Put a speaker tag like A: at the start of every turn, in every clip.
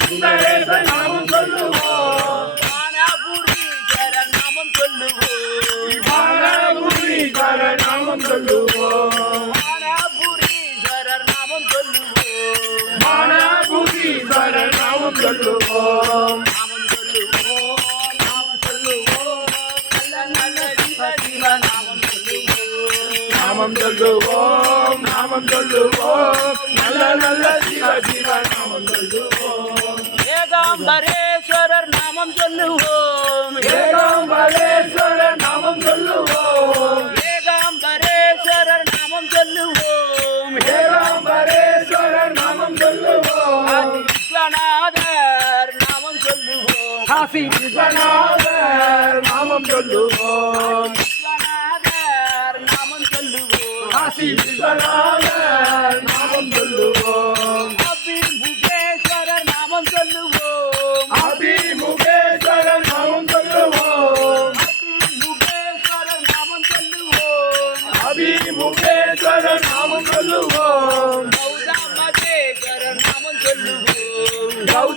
A: சுந்தரேச நாமம் சொல்லுவோம்
B: பாலபுரீஸ்வரர் நாமம் சொல்லுவோம்
A: பாலபுரீஸ்வரர் நாமம் சொல்லுவோம்
B: பாலபுரீஸ்வரர் நாமம் சொல்லுவோம்
A: பாலபுரீஸ்வரர் நாமம் சொல்லுவோம்
B: நாமம் சொல்லுவோம் நாமம் சொல்லுவோம் நல்ல நல்ல சிவ நாமம் சொல்லுவோம்
A: நாமம் சொல்லுவோம் நாமம் சொல்லுவோம் நல்ல நல்ல சிவ நாமம் சொல்லுவோம்
B: ஏகாம்பரேஸ்வரர் நாமம் சொல்லுவோம்
A: ஏகாம்பரேஸ்வரர் நாமம் சொல்லுவோம்
B: ஏகாம்பரேஸ்வரர் நாமம் சொல்லுவோம்
A: ஏகாம்பரேஸ்வரர் நாமம் சொல்லுவோம்
B: விஸ்வநாதர் நாமம் சொல்லுவோம்
A: காசி விஸ்வநாதர் நாமம் சொல்லுவோம்
B: விஸ்வநாதர் நாமம் சொல்லுவோம்
A: காசி விஸ்வநாதர் நாமம் சொல்லுவோம்
B: அபிமுகேஸ்வரர் நாமம் சொல்லுவோம்
A: அபிமுகேஸ்வரர் நாமம் சொல்லுவோம்
B: அபிமுகேஸ்வரர் நாமம் சொல்லுவோம்
A: அபிமுகேஸ்வரர் நாமம் சொல்லுவோம்
B: கௌதமகேஸ்வரர் நாமம் சொல்லுவோம்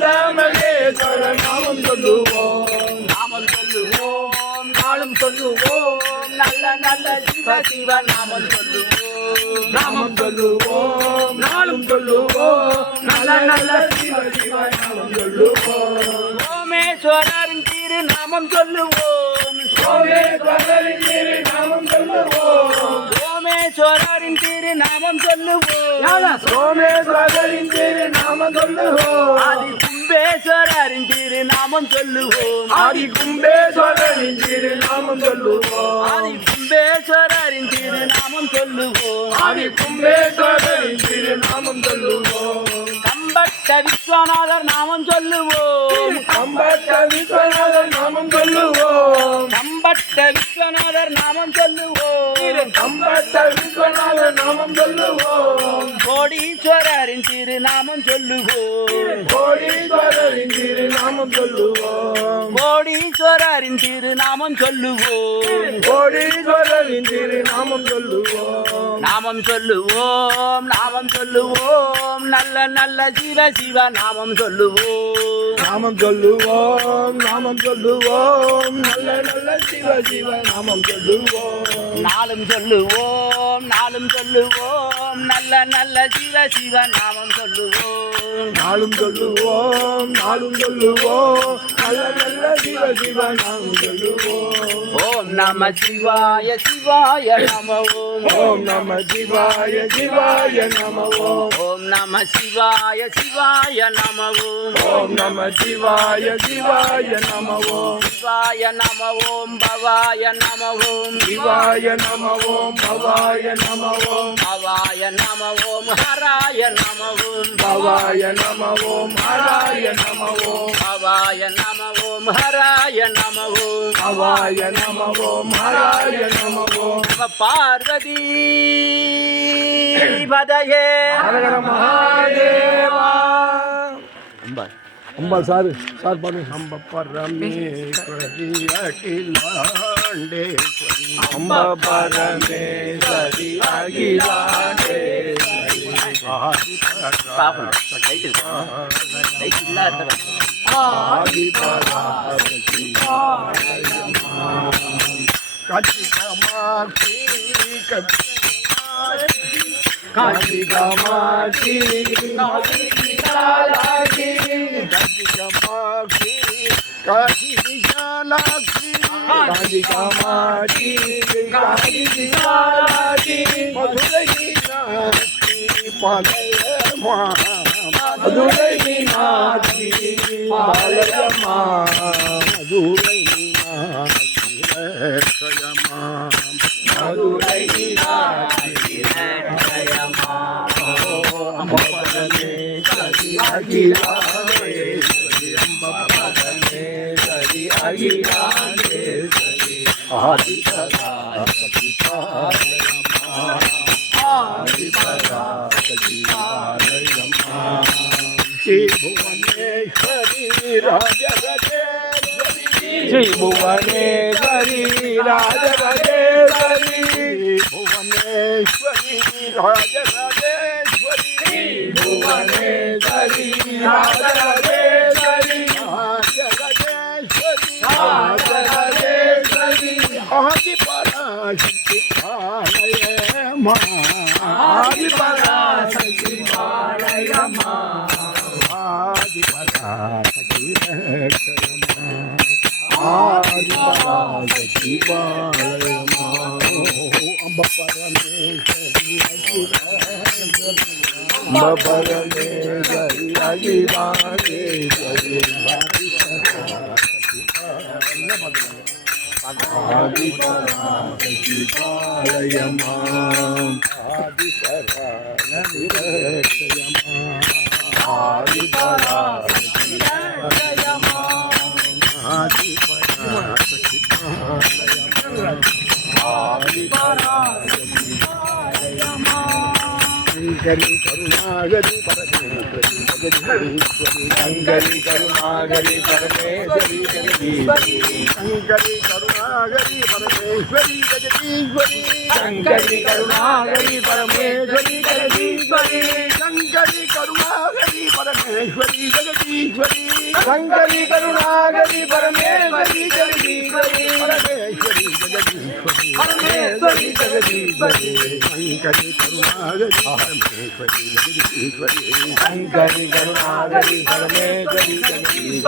A: கௌதமகேஸ்வரர் நாமம் சொல்லுவோம்
B: நாமம் சொல்லுவோம் நாளும் சொல்லுவோம் நல்ல நல்ல சிவ நாமம் சொல்லுவோம்
A: நாமம் சொல்லுவோம் நாளும் சொல்லுவோம் நல்ல நல்ல சிவ நாமம் சொல்லுவோம்
B: சோமேஸ்வரரின் திரு நாமம் சொல்லுவோம்
A: சோமேஸ்வரரின் திரு நாமம் சொல்லுவோம்
B: சோமேஸ்வரரின் திரு நாமம் சொல்லுவோம்
A: சோமேஸ்வரரின் திரு நாமம் சொல்லுவோம்
B: ஆதி கும்பேஸ்வரரின் திரு நாமம் சொல்லுவோம்
A: ஆதி கும்பேஸ்வரரின் திரு நாமம் சொல்லுவோம்
B: ஆதி கும்பேஸ்வரரின் திரு நாமம் சொல்லுவோம்
A: ஆதி கும்பேஸ்வரரின் திரு நாமம் சொல்லுவோம்
B: கம்பட்ட விஸ்வநாதர் நாமம் சொல்லுவோம்
A: கம்பட்ட விஸ்வநாதர் நாமம் சொல்லுவோம்
B: கம்பட்ட விஸ்வநாதர் நாமம் சொல்லுவோம்
A: கம்பட்ட விஸ்வநாதர் நாமம் சொல்லுவோம்
B: கோடீஸ்வரரின் திரு நாமம் சொல்லுவோம்
A: கோடீஸ்வரரின் திரு நாமம் சொல்லுவோம்
B: கோடீஸ்வரரின் திரு நாமம் சொல்லுவோம்
A: கோடீஸ்வரரின் திரு நாமம் சொல்லுவோம்
B: நாமம் சொல்லுவோம் நாமம் சொல்லுவோம் நல்ல நல்ல சிவ நாமம் சொல்லுவோம்
A: நாமம் சொல்லுவோம் நாமம் சொல்லுவோம் நல்ல நல்ல சிவ நாமம் சொல்லுவோம்
B: நாளும் சொல்லுவோம் நாளும் சொல்லுவோம் நல்ல நல்ல சிவ நாமம் சொல்லுவோம்
A: நாளும் சொல்லுவோம் நாளும் சொல்லுவோம் நல்ல நல்ல சிவ நாமம் சொல்லுவோம்
B: ஓம் நம சிவாய சிவாய நம ஓம்
A: ஓம் நம சிவாய சிவாய நம ஓம்
B: ஓம் நம சிவாய சிவாய நம ஓம்
A: ஓம் நம சிவாய சிவாய நம ஓம்
B: சிவாய நம ஓம் பவாய நம ஓம்
A: சிவாய நம ஓம் பவாய நம ஓம்
B: பவாய நம ஓம் ஹராய நம ஓம்
A: பவாய நம ஓம் ஹராய நம ஓம்
B: பவாய நம ஓம் ஹராய நம ஓம்
A: பவாய நம ஓம் ஹராய நம ஓம்
B: பார்வதி பதையே
A: ஹரஹர மகாதேவா
C: அம்பாள் சார் பாருங்க.
A: அம்ப பரமேஸ்வரி அகிலாண்டேஸ்வரி அம்ப பரமேஸ்வரி அகிலாண்டேஸ்வரி ஆதி பராசக்தி காட்சி காமாட்சி காட்சி காமாட்சி காட்சி விசாலாட்சி காட்சி காமாட்சி காட்சி விசாலாட்சி காட்சி காமாட்சி காட்சி விசாலாட்சி மதுரை மீனாட்சி பாலயமா மதுரை மீனாட்சி பாலயமா மதுரை மீனாட்சி லட்சயமா மதுரை மீனாட்சி லட்சயமா அம்ப பரமேஸ்வரி அகிலாண்டேஸ்வரி அம்ப பரமேஸ்வரி அகிலாண்டேஸ்வரி ஆதி பராசக்தி பாலயமா ஆதி பராசக்தி பாலயமா ஸ்ரீ புவனேஸ்வரி ராஜராஜேஸ்வரி ஸ்ரீ புவனேஸ்வரி ராஜராஜேஸ்வரி புவனேஸ்வரி ராஜராஜேஸ்வரி புவனேஸ்வரி ராஜராஜேஸ்வரி பராசக்தி பாளையம்மா
B: ஆதி பராசக்தி பாளையம்மா
A: ஆதி பராசக்தி ரட்சயம்மா ஆதி பராசக்தி பாளையம்மா அம்ப பரமேஸ்வரி அம்ப பரமேஸ்வரி அகிலாண்டேஸ்வரி ஆதி பராசக்தி பாளையம்மா ஆதி பராசக்தி ரட்சயம்மா ஆதி பராசக்தி பாளையம்மா ஆதி பராசக்தி பாளையம்மா ஆதி பராசக்தி பாளையம்மா சங்கரி கருணாகரி பரமேஸ்வரி ஜெகதீஸ்வரி சங்கரி கருணாகரி பரமேஸ்வரி ஜெகதீஸ்வரி சங்கரி கருணாகரி பரமேஸ்வரி ஜெகதீஸ்வரி
B: சங்கரி கருணாகரி பரமேஸ்வரி ஜெகதீஸ்வரி
A: சங்கரி கருணாகரி பரமேஸ்வரி ஜெகதீஸ்வரி
B: சங்கரி கருணாகரி பரமேஸ்வரி ஜெகதீஸ்வரி
A: பரமேஸ்வரி ஜெகதீஸ்வரி
B: பரமேஸ்வரி ஜெகதீஸ்வரி
A: சங்கரி கருணாகரி பரமேஸ்வரி ஜெகதீஸ்வரி
B: சங்கரி கருணாகரி பரமேஸ்வரி ஜெகதீஸ்வரி